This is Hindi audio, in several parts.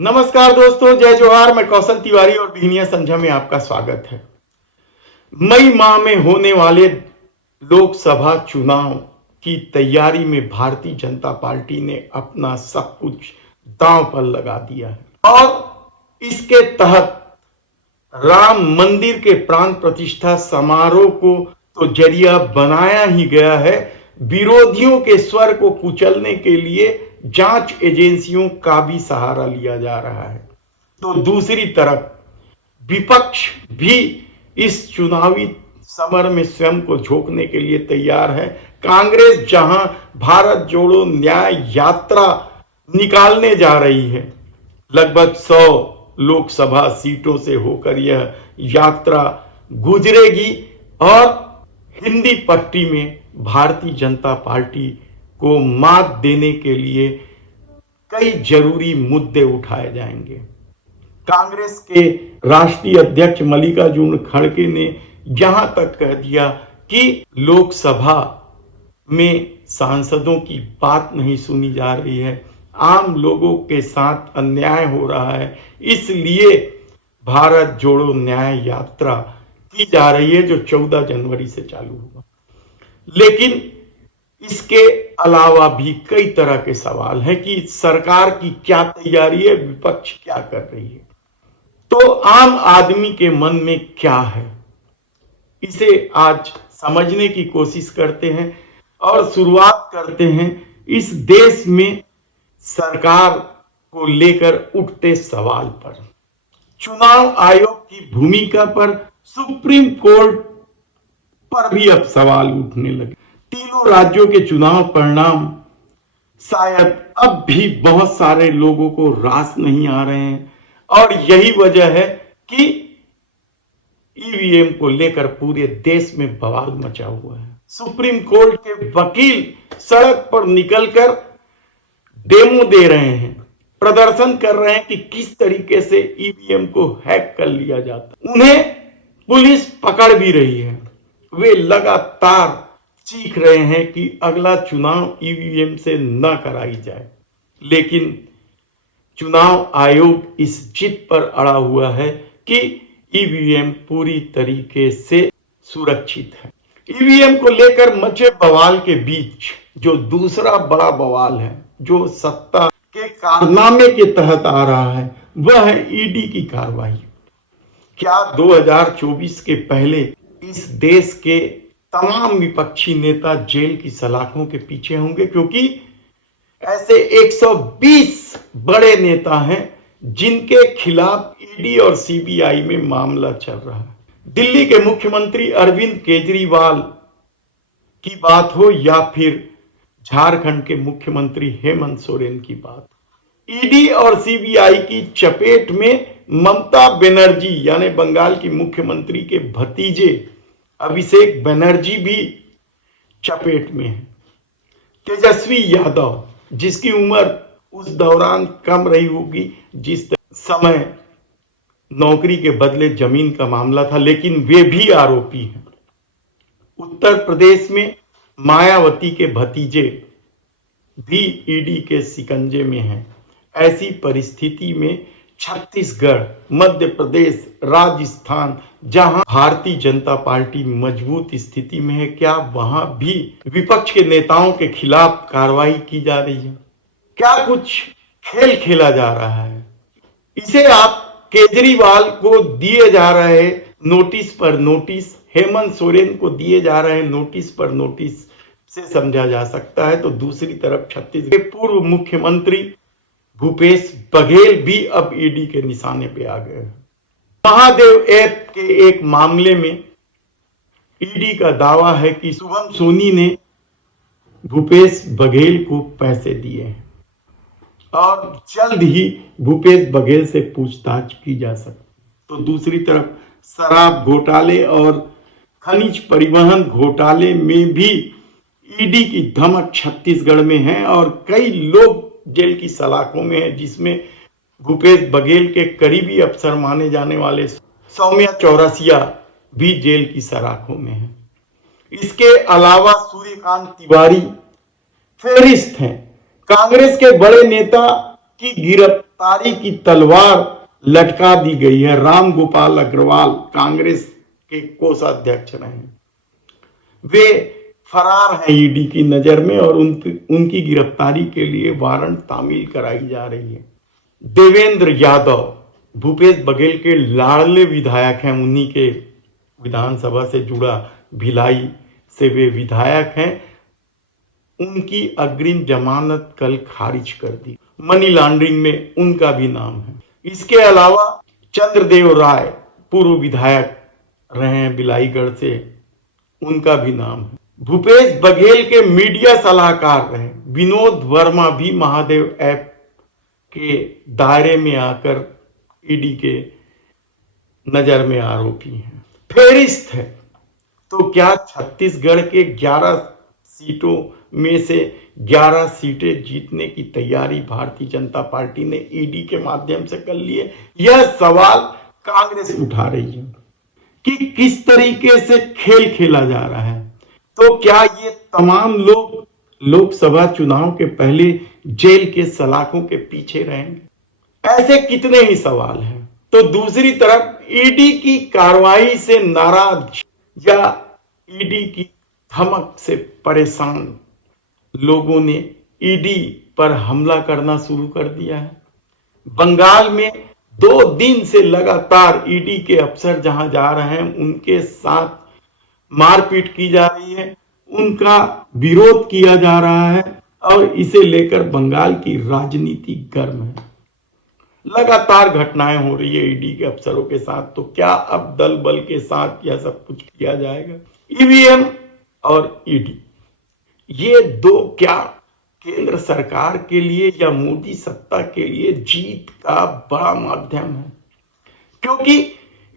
नमस्कार दोस्तों, जय जोहार। मैं कौशल तिवारी और बिहनिया संझा में आपका स्वागत है। मई माह में होने वाले लोकसभा चुनाव की तैयारी में भारतीय जनता पार्टी ने अपना सब कुछ दांव पर लगा दिया है और इसके तहत राम मंदिर के प्राण प्रतिष्ठा समारोह को तो जरिया बनाया ही गया है। विरोधियों के स्वर को कुचलने के लिए जांच एजेंसियों का भी सहारा लिया जा रहा है। तो दूसरी तरफ विपक्ष भी इस चुनावी समर में स्वयं को झोंकने के लिए तैयार है। कांग्रेस जहां भारत जोड़ो न्याय यात्रा निकालने जा रही है, लगभग 100 लोकसभा सीटों से होकर यह यात्रा गुजरेगी और हिंदी पट्टी में भारतीय जनता पार्टी को मात देने के लिए कई जरूरी मुद्दे उठाए जाएंगे। कांग्रेस के राष्ट्रीय अध्यक्ष मल्लिकार्जुन खड़गे ने यहां तक कह दिया कि लोकसभा में सांसदों की बात नहीं सुनी जा रही है, आम लोगों के साथ अन्याय हो रहा है, इसलिए भारत जोड़ो न्याय यात्रा की जा रही है जो 14 जनवरी से चालू होगा। लेकिन इसके अलावा भी कई तरह के सवाल हैं कि सरकार की क्या तैयारी है, विपक्ष क्या कर रही है, तो आम आदमी के मन में क्या है, इसे आज समझने की कोशिश करते हैं और शुरुआत करते हैं इस देश में सरकार को लेकर उठते सवाल पर, चुनाव आयोग की भूमिका पर, सुप्रीम कोर्ट पर भी अब सवाल उठने लगे। तीनों राज्यों के चुनाव परिणाम शायद अब भी बहुत सारे लोगों को रास नहीं आ रहे हैं और यही वजह है कि ईवीएम को लेकर पूरे देश में बवाल मचा हुआ है। सुप्रीम कोर्ट के वकील सड़क पर निकलकर डेमो दे रहे हैं, प्रदर्शन कर रहे हैं कि किस तरीके से ईवीएम को हैक कर लिया जाता। उन्हें पुलिस पकड़ भी रही है। वे लगातार चीख रहे हैं कि अगला चुनाव ईवीएम से न कराई जाए, लेकिन चुनाव आयोग इस जिद पर अड़ा हुआ है कि ईवीएम पूरी तरीके से सुरक्षित है। ईवीएम को लेकर मचे बवाल के बीच जो दूसरा बड़ा बवाल है, जो सत्ता के कारनामे के तहत आ रहा है, वह है ईडी की कार्रवाई। क्या 2024 के पहले इस देश के तमाम विपक्षी नेता जेल की सलाखों के पीछे होंगे? क्योंकि ऐसे 120 बड़े नेता हैं जिनके खिलाफ ईडी और सीबीआई में मामला चल रहा है। दिल्ली के मुख्यमंत्री अरविंद केजरीवाल की बात हो या फिर झारखंड के मुख्यमंत्री हेमंत सोरेन की बात, ईडी और सीबीआई की चपेट में ममता बनर्जी यानी बंगाल की मुख्यमंत्री के भतीजे अभिषेक बनर्जी भी चपेट में है। तेजस्वी यादव, जिसकी उम्र उस दौरान कम रही होगी जिस समय नौकरी के बदले जमीन का मामला था, लेकिन वे भी आरोपी हैं। उत्तर प्रदेश में मायावती के भतीजे भी ईडी के शिकंजे में हैं। ऐसी परिस्थिति में छत्तीसगढ़, मध्य प्रदेश, राजस्थान, जहां भारतीय जनता पार्टी मजबूत स्थिति में है, क्या वहां भी विपक्ष के नेताओं के खिलाफ कार्रवाई की जा रही है? क्या कुछ खेल खेला जा रहा है? इसे आप केजरीवाल को दिए जा रहे नोटिस पर नोटिस, हेमंत सोरेन को दिए जा रहे नोटिस पर नोटिस से समझा जा सकता है। तो दूसरी तरफ छत्तीसगढ़ के पूर्व मुख्यमंत्री भूपेश बघेल भी अब ईडी के निशाने पे आ गए हैं। महादेव ऐप के एक मामले में ईडी का दावा है कि शुभम सोनी ने भूपेश बघेल को पैसे दिए हैं और जल्द ही भूपेश बघेल से पूछताछ की जा सकती। तो दूसरी तरफ शराब घोटाले और खनिज परिवहन घोटाले में भी ईडी की धमक छत्तीसगढ़ में है और कई लोग जेल की सलाखों में है, जिसमें भूपेश बघेल के करीबी अफसर माने जाने वाले सौम्या चौरसिया भी जेल की सलाखों में है। इसके अलावा सूर्यकांत तिवारी फेरिस्त हैं। कांग्रेस के बड़े नेता की गिरफ्तारी की तलवार लटका दी गई है। राम गोपाल अग्रवाल कांग्रेस के कोषाध्यक्ष रहे, वे फरार हैं ईडी की नजर में और उनकी गिरफ्तारी के लिए वारंट तामील कराई जा रही है। देवेंद्र यादव भूपेश बघेल के लाडले विधायक हैं, उन्हीं के विधानसभा से जुड़ा भिलाई से वे विधायक हैं। उनकी अग्रिम जमानत कल खारिज कर दी। मनी लॉन्ड्रिंग में उनका भी नाम है। इसके अलावा चंद्रदेव राय पूर्व विधायक रहे हैं बिलाईगढ़ से, उनका भी नाम है। भूपेश बघेल के मीडिया सलाहकार रहे विनोद वर्मा भी महादेव ऐप के दायरे में आकर ईडी के नजर में आरोपी हैं। फेरिस्त है तो क्या छत्तीसगढ़ के 11 सीटों में से 11 सीटें जीतने की तैयारी भारतीय जनता पार्टी ने ईडी के माध्यम से कर ली है? यह सवाल कांग्रेस उठा रही है कि किस तरीके से खेल खेला जा रहा है। तो क्या ये तमाम लोग लोकसभा चुनाव के पहले जेल के सलाखों के पीछे रहेंगे? ऐसे कितने ही सवाल हैं। तो दूसरी तरफ ईडी की कार्रवाई से नाराज या ईडी की धमक से परेशान लोगों ने ईडी पर हमला करना शुरू कर दिया है। बंगाल में 2 दिन से लगातार ईडी के अफसर जहां जा रहे हैं उनके साथ मारपीट की जा रही है, उनका विरोध किया जा रहा है और इसे लेकर बंगाल की राजनीति गर्म है। लगातार घटनाएं हो रही है ईडी के अफसरों के साथ। तो क्या अब दल बल के साथ यह सब कुछ किया जाएगा? ईवीएम और ईडी, ये दो क्या केंद्र सरकार के लिए या मोदी सत्ता के लिए जीत का बड़ा माध्यम है? क्योंकि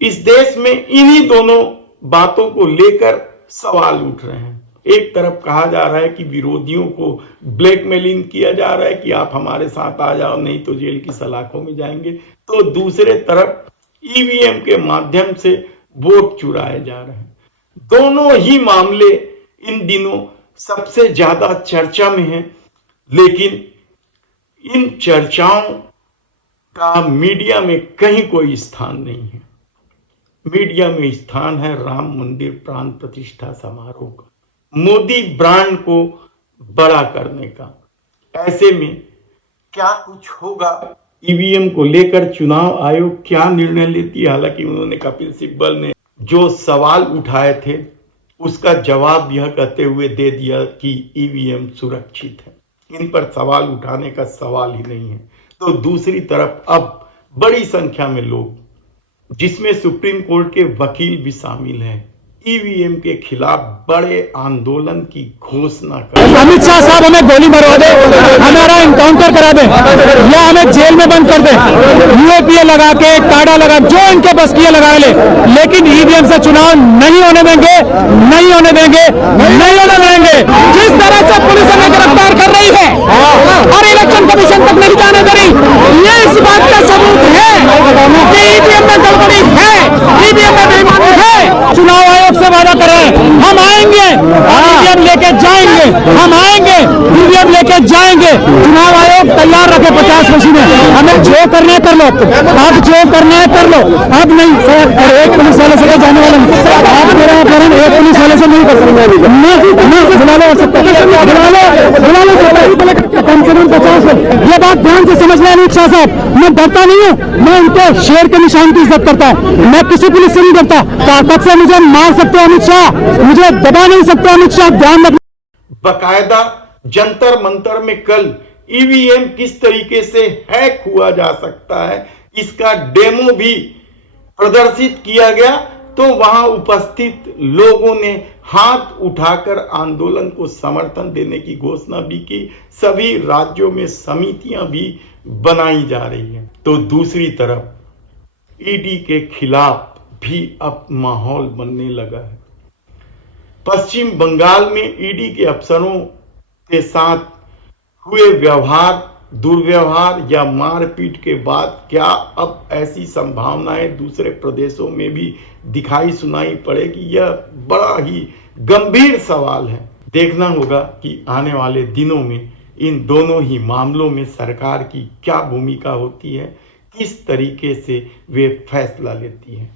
इस देश में इन्हीं दोनों बातों को लेकर सवाल उठ रहे हैं। एक तरफ कहा जा रहा है कि विरोधियों को ब्लैकमेलिंग किया जा रहा है कि आप हमारे साथ आ जाओ नहीं तो जेल की सलाखों में जाएंगे, तो दूसरे तरफ ईवीएम के माध्यम से वोट चुराए जा रहे हैं। दोनों ही मामले इन दिनों सबसे ज्यादा चर्चा में हैं, लेकिन इन चर्चाओं का मीडिया में कहीं कोई स्थान नहीं है। मीडिया में स्थान है राम मंदिर प्राण प्रतिष्ठा समारोह का, मोदी ब्रांड को बड़ा करने का। ऐसे में क्या कुछ होगा ईवीएम को लेकर? चुनाव आयोग क्या निर्णय लेती है? हालांकि उन्होंने कपिल सिब्बल ने जो सवाल उठाए थे उसका जवाब यह कहते हुए दे दिया कि ईवीएम सुरक्षित है, इन पर सवाल उठाने का सवाल ही नहीं है। तो दूसरी तरफ अब बड़ी संख्या में लोग, जिसमें सुप्रीम कोर्ट के वकील भी शामिल हैं, ईवीएम के खिलाफ बड़े आंदोलन की घोषणा कर। अमित शाह साहब हमें गोली मरवा दे, हमारा इनकाउंटर करा दे या हमें जेल में बंद कर दे, यूएपीए लगा के काड़ा लगा जो इनके बस किए लगा ले, लेकिन ईवीएम से चुनाव नहीं होने देंगे, नहीं होने देंगे, नहीं होने देंगे। जिस तरह से पुलिस हमें गिरफ्तार कर रही है और इलेक्शन कमीशन तक नहीं जाने दे रही, ये इस बात का सबूत है कि ईवीएम में गड़बड़ी है, ईवीएम में बेईमानी है। चुनाव आयोग से वादा कर रहे हैं हम आएंगे, ईवीएम लेके जाएंगे, हम आएंगे, ईवीएम लेके जाएंगे। चुनाव आयोग तैयार रखे 50 मशीनें, हमें जो करना है कर लो, अब जो करना है कर लो, अब नहीं सर। और एक पुलिस वाले से जाने वाले आप मेरा अपहरण एक पुलिस वाले से नहीं कर सकते, बुला लो कम से कम 50। ये बात ध्यान से समझ लें अमित शाह साहब, मैं डरता नहीं हूँ, मैं उनके शेर के निशान की इज्जत करता हूँ, मैं किसी पुलिस से नहीं डरता। ताकत से मुझे मार सकते हो अमित शाह, मुझे दबा नहीं सकते अमित शाह, ध्यान रखना। बकायदा जंतर मंतर में कल ईवीएम किस तरीके से हैक हुआ जा सकता है इसका डेमो भी प्रदर्शित किया गया। तो वहां उपस्थित लोगों ने हाथ उठाकर आंदोलन को समर्थन देने की घोषणा भी की। सभी राज्यों में समितियां भी बनाई जा रही हैं। तो दूसरी तरफ ईडी के खिलाफ भी अब माहौल बनने लगा है। पश्चिम बंगाल में ईडी के अफसरों के साथ हुए व्यवहार, दुर्व्यवहार या मारपीट के बाद क्या अब ऐसी संभावनाएं दूसरे प्रदेशों में भी दिखाई सुनाई पड़ेगी? यह बड़ा ही गंभीर सवाल है। देखना होगा कि आने वाले दिनों में इन दोनों ही मामलों में सरकार की क्या भूमिका होती है, किस तरीके से वे फैसला लेती है।